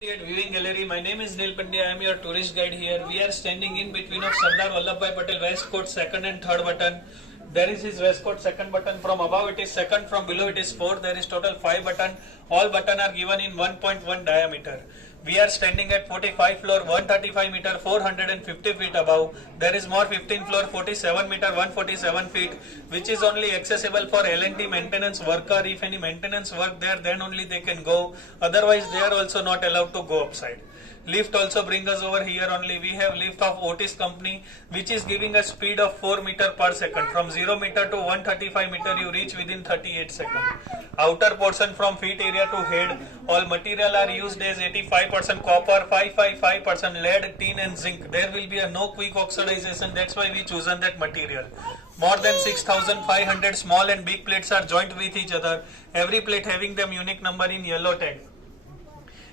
At viewing gallery, my name is Neil Pandya. I am your tourist guide here. We are standing in between of Sardar Vallabhbhai Patel waistcoat second and third button. There is his waistcoat second button. From above it is second, from below it is fourth. There is total 5 button. All button are given in 1.1 diameter. We are standing at 45 floor, 135 meter, 450 feet above. There is more 15 floor, 47 meter, 147 feet, which is only accessible for L&T maintenance worker. If any maintenance work there, then only they can go. Otherwise, they are also not allowed to go upside. Lift also bring us over here only. We have lift of Otis company, which is giving a speed of 4 meter per second. From 0 meter to 135 meter, you reach within 38 seconds. Outer portion from feet area to head, all material are used as 85% copper, 555% lead, tin and zinc. There will be a no quick oxidization. That's why we chosen that material. More than 6,500 small and big plates are joined with each other. Every plate having them unique number in yellow tag.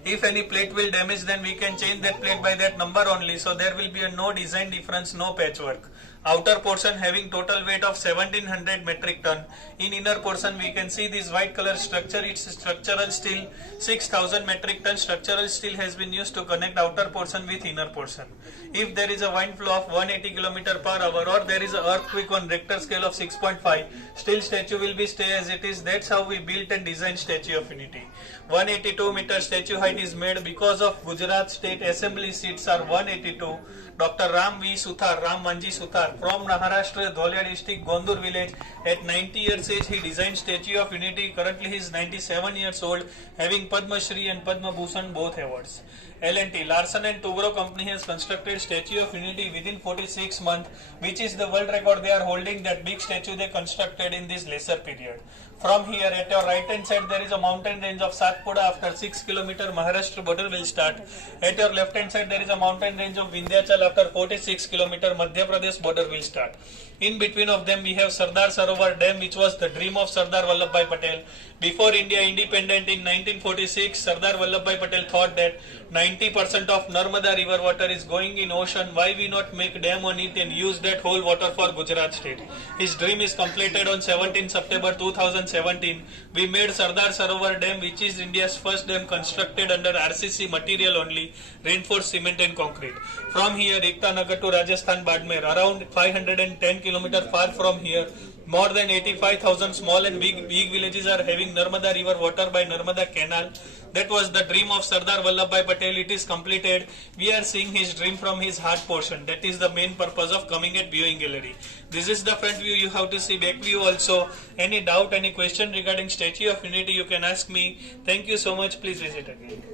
If any plate will damage, then we can change that plate by that number only. So there will be a no design difference, no patchwork. Outer portion having total weight of 1700 metric ton. In inner portion we can see this white color structure. It's structural steel. 6000 metric ton structural steel has been used to connect outer portion with inner portion. If there is a wind flow of 180 km per hour or there is an earthquake on Richter scale of 6.5, still statue will be stay as it is. That's how we built and designed Statue of Unity. 182 meter statue height is made because of Gujarat State Assembly seats are 182. Dr. Ram V. Suthar, Ram Manji Suthar from Maharashtra, Dholia district, Gondur village. At 90 years age, he designed Statue of Unity. Currently, he is 97 years old, having Padma Shri and Padma Bhushan both awards. L&T, Larsen and Toubro company has constructed Statue of Unity within 46 months, which is the world record. They are holding that big statue they constructed in this lesser period. From here, at your right hand side, there is a mountain range of Satpura. After 6 km, Maharashtra border will start. At your left hand side, there is a mountain range of Vindhyachal. After 46 km, Madhya Pradesh border will start. In between of them, we have Sardar Sarovar Dam, which was the dream of Sardar Vallabhbhai Patel. Before India independent in 1946, Sardar Vallabhbhai Patel thought that 90% of Narmada river water is going in ocean. Why we not make dam on it and use that whole water for Gujarat state? His dream is completed on 17 September 2017. We made Sardar Sarovar Dam, which is India's first dam constructed under RCC material only, reinforced cement and concrete. From here, Ekta to Rajasthan Badmer, around 510 km far from here, more than 85,000 small and big villages are having Narmada river water by Narmada canal. That was the dream of Sardar Vallabhbhai Patel. It is completed. We are seeing his dream from his heart portion. That is the main purpose of coming at viewing gallery. This is the front view. You have to see back view also. Any doubt, any question regarding Statue of Unity, you can ask me. Thank you so much. Please visit again.